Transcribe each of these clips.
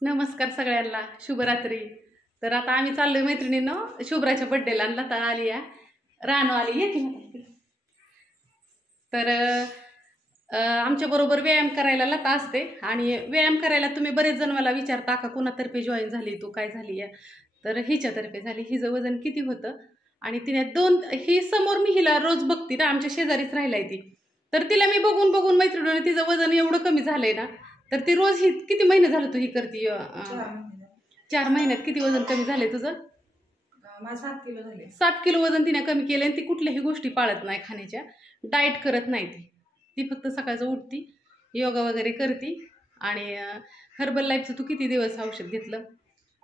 नमस्कार सगळ्यांना, शुभरात्री। तर आता आम्ही चाललोय मैत्रिणींनो शुभ्राच्या बर्थडेला आणि लता आली आहे, रानू आली आहे की। तर आमच्या बरोबर व्यायाम करायला लता असते आणि व्यायाम करायला तुम्ही बरेच जण मला विचारता का कोणातर्फे जॉईन झाली तू, काय झाली आहे? तर हिच्यातर्फे झाली। हिचं वजन किती होतं आणि तिने ही समोर मी हिला रोज बघते ना, आमच्या शेजारीच राहिलाय ती। तर तिला मी बघून बघून मैत्रिणीने तिचं वजन एवढं कमी झालंय ना, तर ती रोज ही किती महिने झालं तू ही करते? 4 महिन्यात किती वजन कमी झालंय तुझं? 7 किलो झाले। 7 किलो वजन तिने कमी केलं आणि ती कुठल्याही गोष्टी पाळत नाही खाण्याच्या, डाएट करत नाही ती फक्त सकाळचं उठती, योगा वगैरे करती। आणि हर्बल लाईफचं तू किती दिवस औषध घेतलं?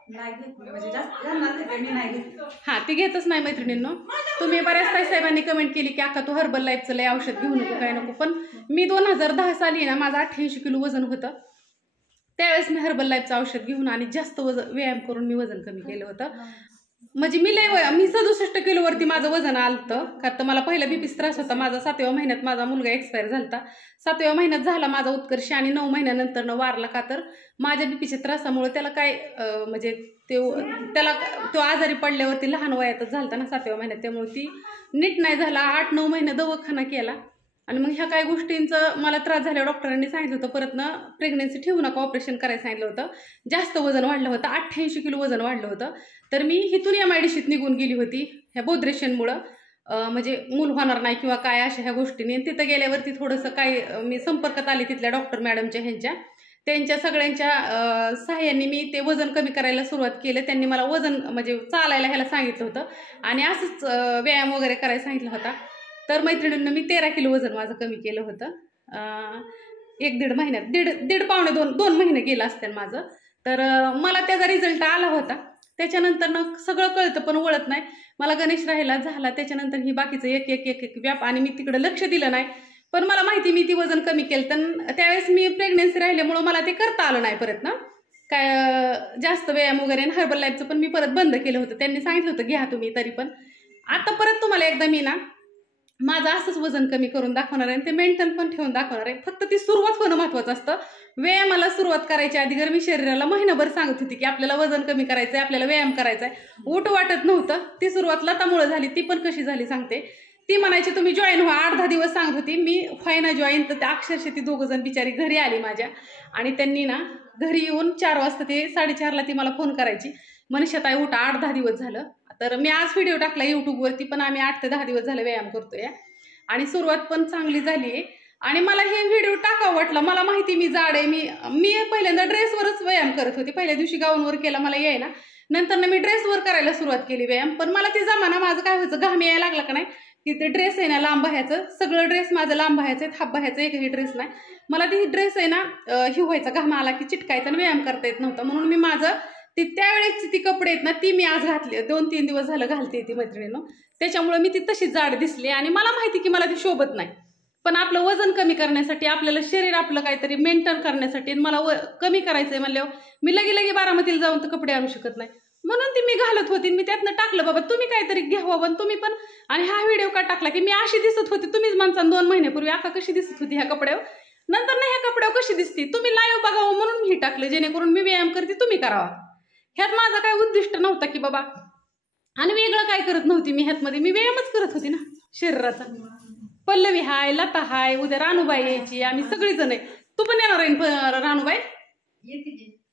नाही घेतलं, म्हणजे जास्त मी नाही घेतलं। हां, ती घेतच नाही मैत्रिणींनो। तुम्ही बऱ्याच ताईसाहेबांनी कमेंट केली की अक्का तू हर्बल लाईफचं लय औषध घेऊ नको, काय नको, पण मी 2010 साली ना माझं 88 किलो वजन होतं। त्यावेळेस मी हर्बल लाईफचं औषध घेऊन आणि जास्त व्यायाम करून मी वजन कमी केलं होतं। म्हणजे मी 67 किलोवरती माझं वजन आलतं, कारण तर मला पहिला बीपीचा त्रास होता। माझा 7व्या महिन्यात माझा मुलगा एक्सपायर झाला, 7व्या महिन्यात झाला माझा उत्कर्ष आणि 9 महिन्यानंतर वारला। का तर माझ्या बीपीच्या त्रासामुळे त्याला काय म्हणजे तो आजारी पडल्यावरती लहान वयातच झालता ना 7व्या महिन्यात, त्यामुळे ती नीट नाही झाला। 8-9 महिने दवाखाना केला आणि मग ह्या काही गोष्टींचं मला त्रास झाल्या डॉक्टरांनी सांगितलं होतं परत ना प्रेग्नन्सी ठेवू नका, ऑपरेशन करायला सांगितलं होतं। जास्त वजन वाढलं होतं, 88 किलो वजन वाढलं होतं। तर मी हिथून MIDCत निघून गेली होती ह्या बोद्रेशनमुळं, म्हणजे मूल होणार नाही किंवा काय अशा ह्या गोष्टींनी। तिथं गेल्यावरती थोडंसं काय मी संपर्कात आली तिथल्या डॉक्टर मॅडमच्या त्यांच्या सगळ्यांच्या सहाय्याने मी ते वजन कमी करायला सुरुवात केलं। त्यांनी मला वजन म्हणजे चालायला ह्याला सांगितलं होतं आणि असंच व्यायाम वगैरे करायला सांगितलं होता। तर मैत्रिणींना मी 13 किलो वजन माझं कमी केलं होतं 1-1.5 महिन्यात, दीड पावणे 2 महिने गेलं असतं माझं। तर मला त्याचा रिझल्ट आला होता। त्याच्यानंतर ना सगळं कळतं पण वळत नाही। मला गणेश राहिला झाला, त्याच्यानंतर ही बाकीचं एक व्याप आणि मी तिकडं लक्ष दिलं नाही, पण मला माहिती मी ती वजन कमी केलं। तर त्यावेळेस मी प्रेग्नेन्सी राहिल्यामुळं मला ते करता आलं नाही परत ना, काय जास्त व्यायाम वगैरे हर्बल लाईफचं पण मी परत बंद केलं होतं। त्यांनी सांगितलं होतं घ्या तुम्ही, तरी पण आता परत तुम्हाला एकदा मी ना माझं असंच वजन कमी करून दाखवणार आहे आणि ते मेंटेन पण ठेवून दाखवणार आहे। फक्त ती सुरुवात होणं महत्त्वाचं असतं। व्यायामाला सुरुवात करायच्या आधी जर मी शरीराला महिनाभर सांगत होती की आपल्याला वजन कमी करायचं आहे, आपल्याला व्यायाम करायचा आहे, उठ वाटत नव्हतं। ती सुरुवात लतामुळे झाली। ती पण कशी झाली सांगते। ती म्हणायची तुम्ही जॉईन व्हा, 8-10 दिवस सांगत होती, मी व्हायना जॉईन। तर त्या अक्षरशः ती 2 जण बिचारी घरी आली माझ्या आणि त्यांनी ना घरी येऊन 4 वाजता ते 4:30ला ती मला फोन करायची, मनीषाताई उठा, 8-10 दिवस झालं। तर मी आज व्हिडिओ टाकला यूट्यूबवरती, पण आम्ही 8 ते 10 दिवस झाले व्यायाम करतोय आणि सुरुवात पण चांगली झाली आहे। आणि मला हे व्हिडिओ टाकावं वाटलं, मला माहिती मी जाड आहे। मी पहिल्यांदा ड्रेसवरच व्यायाम करत होते। पहिल्या दिवशी गाऊनवर केला, मला यायला, नंतर ना मी ड्रेसवर करायला सुरुवात केली व्यायाम। पण मला ते जमाना माझं काय व्हायचं, घाम यायला लागला का नाही की ते ड्रेस आहे ना लांब बाह्याचं, सगळं ड्रेस माझं लांब बाह्याचं आहे, हाफ बाह्याचं एकही ड्रेस नाही। मला ती ड्रेस आहे ना ही व्हायचा, घाम आला की चिटकायचा आणि व्यायाम करता येत नव्हता। म्हणून मी माझं त्यावेळेची ती कपडे आहेत ना ती मी आज घातली, 2-3 दिवस झालं घालते ती मैत्रिणीनं। त्याच्यामुळे मी ती तशी जाड दिसली आणि मला माहिती की मला ती शोभत नाही, पण आपलं वजन कमी करण्यासाठी, आपल्याला शरीर आपलं काहीतरी मेंटेन करण्यासाठी मला कमी करायचंय म्हणल्यावर मी लगे बारामतीला जाऊन तर कपडे आणू शकत नाही। म्हणून ती मी घालत होती। मी त्यातनं टाकलं बाबा तुम्ही काहीतरी घ्यावं तुम्ही पण। आणि हा व्हिडिओ का टाकला की मी अशी दिसत होती, तुम्हीच माणसानं 2 महिन्यापूर्वी अक्का कशी दिसत होती ह्या कपड्यावर, नंतर ना ह्या कपड्यावर कशी दिसती, तुम्ही लाईव्ह बघावं म्हणून मी टाकलं, जेणेकरून मी व्यायाम करते तुम्ही करावा। ह्यात माझं काय उद्दिष्ट नव्हतं की बाबा, आणि वेगळं काय करत नव्हती मी ह्यातमध्ये, मी व्यायामच करत होती ना शरीराचा। पल्लवी हाय, लता हाय, उद्या रानूबाई यायची, आम्ही सगळीजण आहे। तू पण येणार आहे रानूबाई?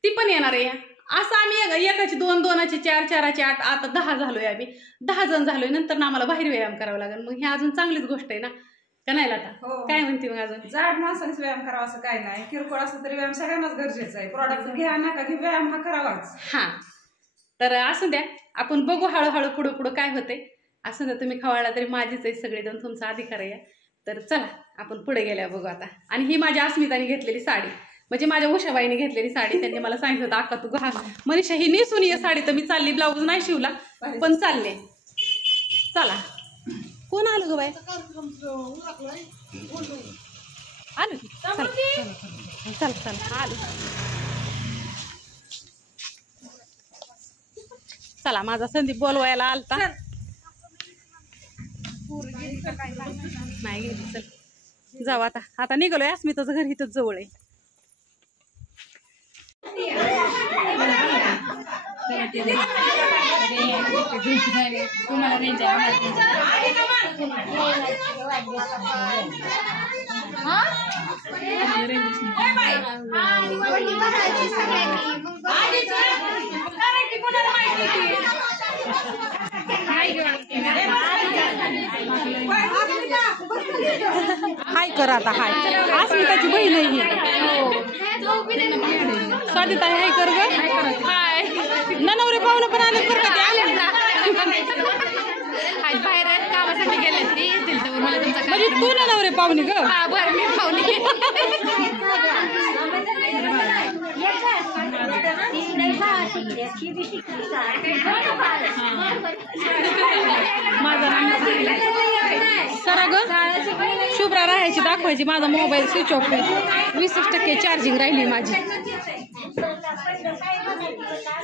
ती पण येणार आहे। असं आम्ही एकाची 2, 2ची 4, 4ची 8, आता 10 झालोय आम्ही, 10 जण झालोय। नंतर ना आम्हाला बाहेर व्यायाम करावा लागेल, मग ही अजून चांगलीच गोष्ट आहे ना, का नाही लता? काय म्हणते मग अजून? जाड माणसानेच व्यायाम करावा असं काय नाही, किरकोळ असलं तरी व्यायाम सगळ्यांनाच गरजेचा आहे। प्रोडक्ट घ्या नका घे, व्यायाम हा करावाच। हा, तर असू द्या, आपण बघू हळूहळू पुढं काय होते। असं ना तुम्ही खवळला तरी माझीच आहे, सगळेजण तुमचा अधिकार आहे। तर चला आपण पुढे गेल्या बघू आता। आणि ही माझ्या अस्मिताने घेतलेली साडी, म्हणजे माझ्या उषाबाईने घेतलेली साडी। त्यांनी मला सांगितलं होतं अक्का तू मनीषा ही नेसून ये साडी, तर मी चालली, ब्लाऊज नाही शिवला पण चालले। चला, कोण आलं ग बाय? आलो की, चल आलो। चला, माझा संदीप बोलवायला आलता, नाही गेली, चल जाऊ आता निघालोय। अस्मिताचं घर इथंच जवळ आहे। तुम्हाला रेंज हाय कर आता हाय अस्मिताची बहीण आहे ही स्वादिता हाय कर ग हाय नवरे पाहुणे पण आले बरं का ते आले बाहेर कामासाठी गेले ती म्हणजे तू नवरे पाहुणे ग बरं मी पाहुणे सरा ग शुभ्रा राहायची दाखवायची माझा मोबाईल स्विच ऑफ आहे 20% चार्जिंग राहिली माझी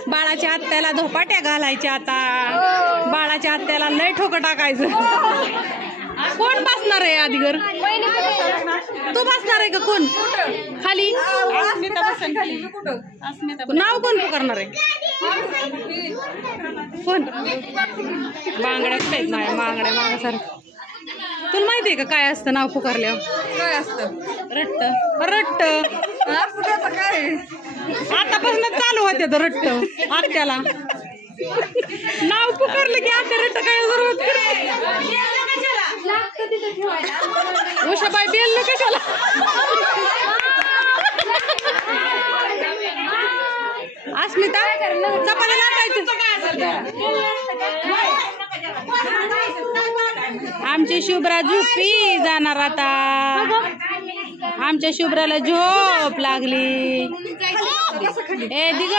बाळाच्या आत्याला धोपाट्या घालायच्या आता बाळाच्या आत्याला लय ठोकं टाकायचं कोण बसणार आहे आधीगर तू बसणार आहे का कोण खाली नाव कोण करणार आहे कोण बांगड्या कुठे नाही बांगड्या मागासारखं तुला माहिती आहे का काय असतं नाव पुकारल्यावर काय असतं रट्ट रट्ट काय आतापासून चालू होते तर रट्ट आत्याला नाव पुकारलं की आत्या रट्ट काय जरूर उषाबाई बेल कशाला अस्मिता चपाती लाटायचं आमची शुभ्रा झोपी जाणार आता आमच्या शुभ्राला झोप लागली ए दिग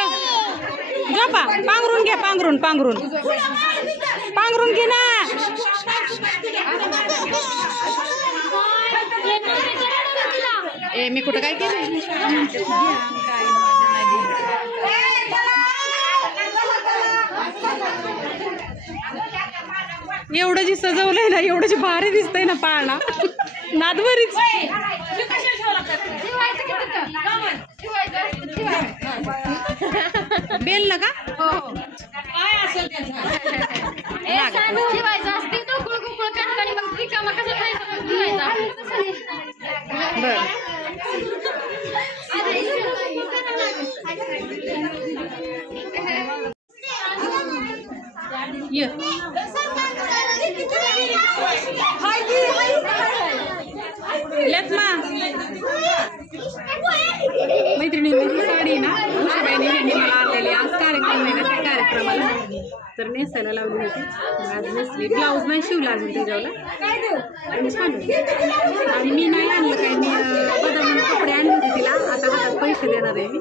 झोपा पांघरून घ्या पांघरून पांघरून पांघरून घे ना ए मी कुठं काय केलं एवढं जी सजवलंय ना एवढं जी भारी दिसतंय ना पाळणा नादवरीच बेल ना का काय असेल ठेवायचं असते तो गुळगुळ काढताना मग रिकामा कसं खायचं बर ये मैत्रिणी साडी ना उषाबाईने ह्यांनी मला आणलेली आज कार्यक्रम आहे ना त्या कार्यक्रमाला तर नेसायला लावली होती आज नेसली ब्लाऊज नाही शिवला अजून त्याच्यावला छान आणि मी नाही आणलं काही मी बदाम कपडे आणले होते तिला आता हातात पैसे देणार आहे मी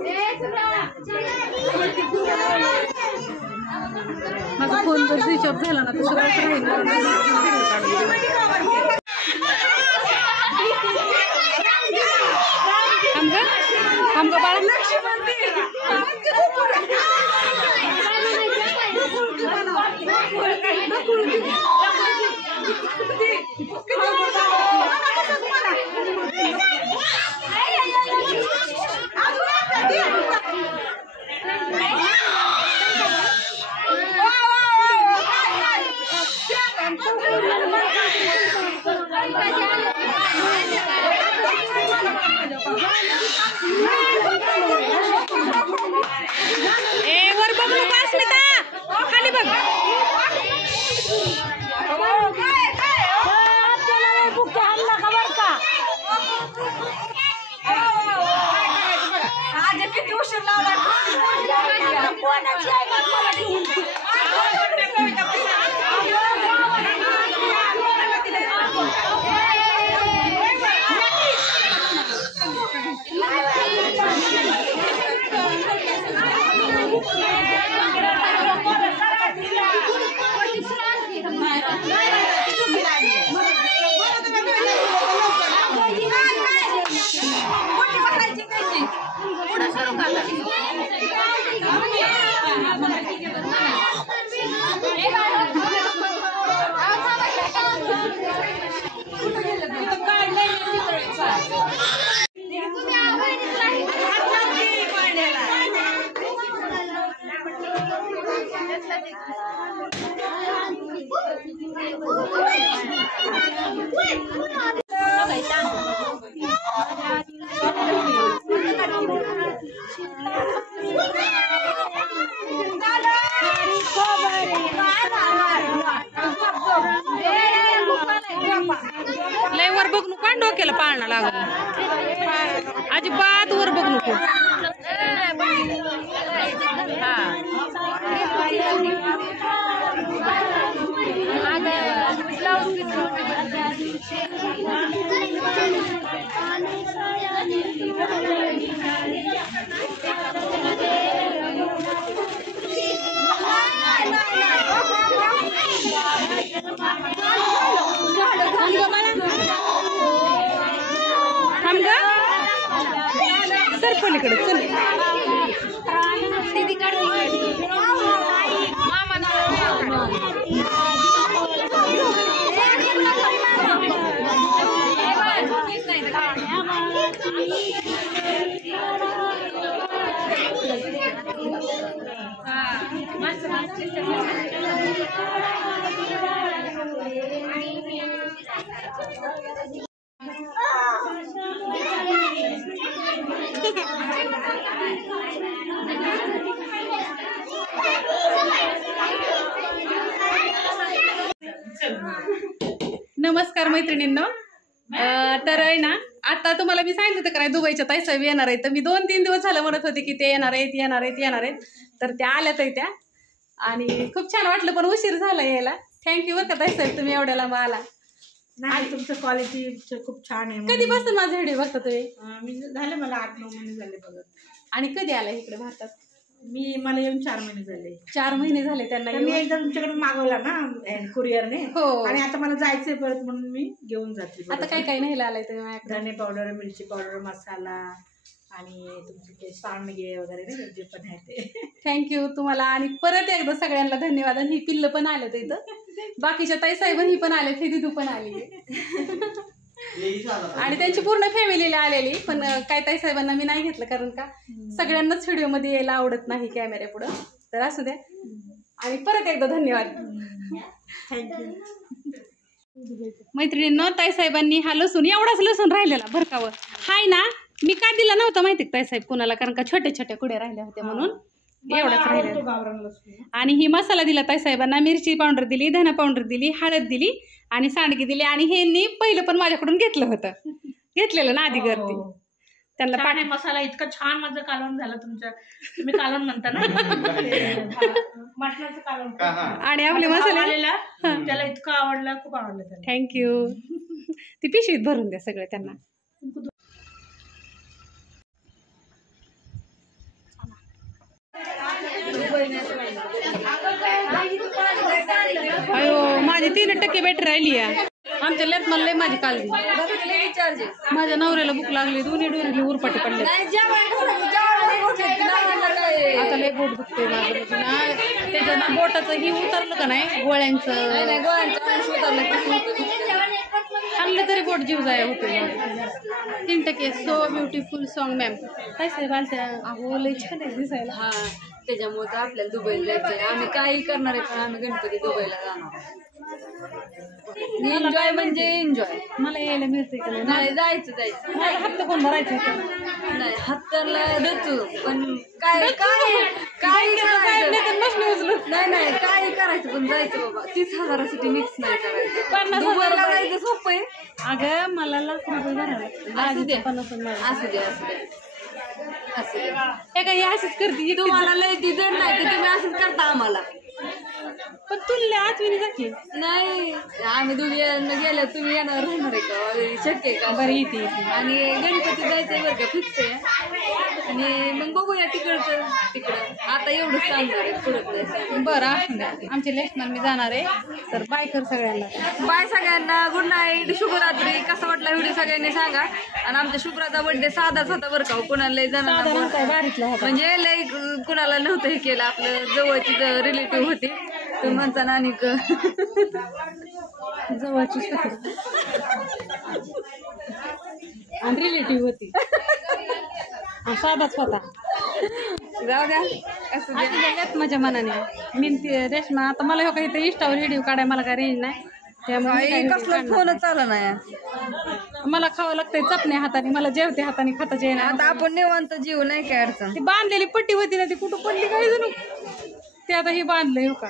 माझा फोन जर स्विच ऑफ झाला ना तर सगळं राहील आमचं बाळ वर बघ नको अस्मिता खाली बघ किती उशीर लावला म्हणा लागून अजिबात वर बघ नको थांब ग सर पलीकडे चल नमस्कार मैत्रिणींनो तर आहे ना आता तुम्हाला मी सांगितलं होतं का नाही दुबईच्या ताईसाहेब येणार आहे तर मी 2-3 दिवस झालं म्हणत होते की ते येणार आहेत तर त्या आल्यात आहे त्या आणि खूप छान वाटलं पण उशीर झाला यायला थँक्यू बरं का ताईसाहेब तुम्ही एवढ्याला आला नाही तुमचं क्वालिटी खूप छान आहे कधीपासून माझा व्हिडिओ बघता तुम्ही मी झाले मला 8-9 महिने झाले बघत आणि कधी आला इकडे भारतात मला येऊन 4 महिने झाले 4 महिने झाले त्यांना तर मी एकदा तुमच्याकडून मागवला ना कुरिअरने हो आणि आता मला जायचंय परत म्हणून मी घेऊन जाते आता काय न्यायला आलाय तुम्ही माझ्याकडे धने पावडर मिरची पावडर मसाला आणि तुमचे ते सांडगे वगैरे ना जे पण आहे ते थँक्यू तुम्हाला आणि परत एकदा सगळ्यांना धन्यवाद आणि ही पिल्लं पण आले तर इथं बाकीच्या ताईसाहेबांनी पण आले हे दिदू पण आली आणि त्यांची पूर्ण फॅमिलीला आलेली पण काय ताईसाहेबांना मी नाही घेतलं कारण का सगळ्यांनाच व्हिडिओ मध्ये यायला आवडत नाही कॅमेऱ्या पुढं तर असू द्या आणि परत एकदा धन्यवाद थँक्यू मैत्रिणींनो ताईसाहेबांनी हा लसूण एवढाच लसूण राहिलेला भरकावर हाय ना मी का दिला नव्हता माहिती ताईसाहेब कुणाला कारण का छोट्या छोट्या कुड्या राहिल्या होत्या म्हणून एवढाच राहिला आणि ही मसाला दिला ताईसाहेबांना मिरची पावडर दिली धना पावडर दिली हळद दिली आणि सांडगी दिली आणि हे पहिलं पण माझ्याकडून घेतलेलं ना आधी गर्दी त्यांना पाणी मसाला इतका छान माझं कालवण झालं तुम्ही कालवण म्हणता ना मटणाचं कालवण आणि आपले मसाले त्याला इतकं आवडलं खूप आवडलं त्याला थँक्यू ती पिशवीत भरून द्या सगळे त्यांना अयो माझी 3% बॅटरी राहिली आहे आमच्या लेत मला लय माझी काळजी माझ्या नवऱ्याला भूक लागली दोन्ही डोरीली उरपाटी पडले आता लय बोट दुखते माझं त्याच्या ना बोटाचं ही उतरलं का नाही गोळ्यांचं खाल्लं तरी बोट जीव जाय होते 3% सो ब्युटिफुल सॉंग मॅम काय साहेब आलत्या अहो लय छान आहे दिसायला हा त्याच्यामुळे तर आपल्याला दुबईला जायचंय आम्ही काही करणार आहे पण आम्ही गणपती दुबईला जाणार एन्जॉय म्हणजे एन्जॉय मला यायला मिळते का नाही जायचं मला हप्ता कोण भरायचं नाही हप्त्याला देतो पण काय काय काय करायचं नाही काय करायचं पण जायचं बाबा 30,000साठी मिक्स नाही करायचं दुबईला जायचं सोपं आहे अगं मला लाख रुपये भरायला असू दे 50 असू दे हे काय अशीच करते तुम्हाला लय दिदर नाही तर तुम्ही असंच करता आम्हाला पण तुला आठवणी जाते नाही आम्ही दोघी गेल्या तुम्ही येणार राहणार आहे का शक्य आहे का बरं येते आणि गणपती जायचंय बरं का फिक्स आहे आणि मग बघूया तिकडं आता एवढंच सांगणार आहे पुढं बरं असू द्या आमचे लेखनार मी जाणार आहे तर बाय कर सगळ्यांना बाय सगळ्यांना गुड नाईट शुभरात्री कसा वाटला व्हिडिओ सगळ्यांनी सांगा आणि आमच्या शुभ्राचा बर्थडे साधाच होता बरं का कुणाला लय जणांना म्हणजे लय कुणाला नव्हतं हे केलं आपलं जवळची रिलेटिव्ह होती तुम्ही म्हणता ना आणि जवळची आणि रिलेटिव्ह होती साधाच होता जाऊ द्या असं गेल्यात माझ्या मनाने मी रेशमा आता मला काही ते इंस्टावर व्हिडिओ काढाय मला काय रेंज नाही त्यामुळे कसला फोनच आला नाही मला खावं लागतंय चपण्या हाताने मला जेवते हाताने खाताचे आता आपण निवांत जीव नाही काय अडचण ती बांधलेली पट्टी होती ना ती कुठं पडली काही जणू ते आता हे बांधलंय हो का